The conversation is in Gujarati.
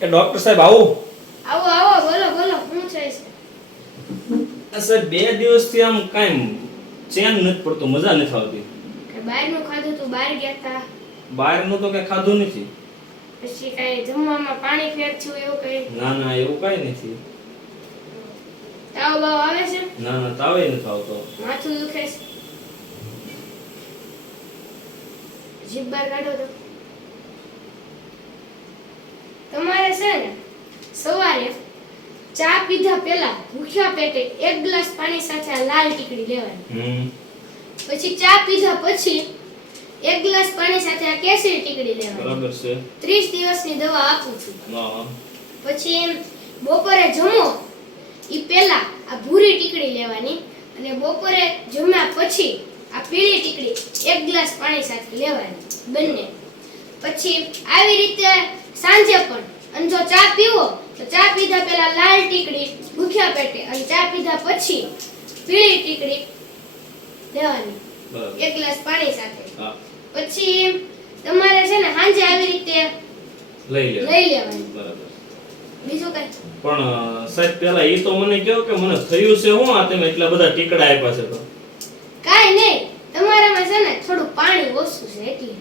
એ ડોક્ટર સાહેબ આવું. આવો આવો, બોલો બોલો, શું છે? સાહેબ 2 દિવસથી આમ કાંઈ ચેન નથી પડતો, મજા નથી આવતી. કે બહારનું ખાધું તું, બહાર ગયા તા? બહારનું તો કઈ ખાધું નથી. પછી કઈ જમવામાં પાણી ફેર થયું એવું કઈ? ના ના એવું કાંઈ નથી. તાવ બાવ આવે છે? ના ના તાવે નથી આવતો. માથું દુખે છે? જીભ બહાર કાઢો તો. તમારે છે ને સવારે ચા પીધા પહેલા ભૂખ્યા પેટે 1 ગ્લાસ પાણી સાથે આ લાલ ટીકડી લેવાની. પછી ચા પીધા પછી 1 ગ્લાસ પાણી સાથે આ કેસરી ટીકડી લેવાની. બરાબર છે. 30 દિવસની દવા આપું છું. હા. પછી બપોરે જમો ઈ પહેલા આ ભૂરી ટીકડી લેવાની અને બપોરે જમ્યા પછી આ પીળી ટીકડી 1 ગ્લાસ પાણી સાથે લેવાની બંને. પછી આવી રીતે સાંજે પણ, અને જો ચા પીવો તો ચા પીધા પહેલા લાલ ટીકડી ભૂખ્યા પેટે અને ચા પીધા પછી પીળી ટીકડી લેવાની બરાબર. 1 ગ્લાસ પાણી સાથે. હા. પછી તમારે છે ને સાંજે આવી રીતે લઈ લેવાની. બરાબર. બીજું કઈ? પણ સાહેબ પેલા એ તો મને કહો કે મને થયું છે હું આ તમે એટલા બધા ટીકડા આપ્યા છે તો? કાઈ નહીં, તમારામાં છે ને થોડું પાણી ઓછું છે એટલે.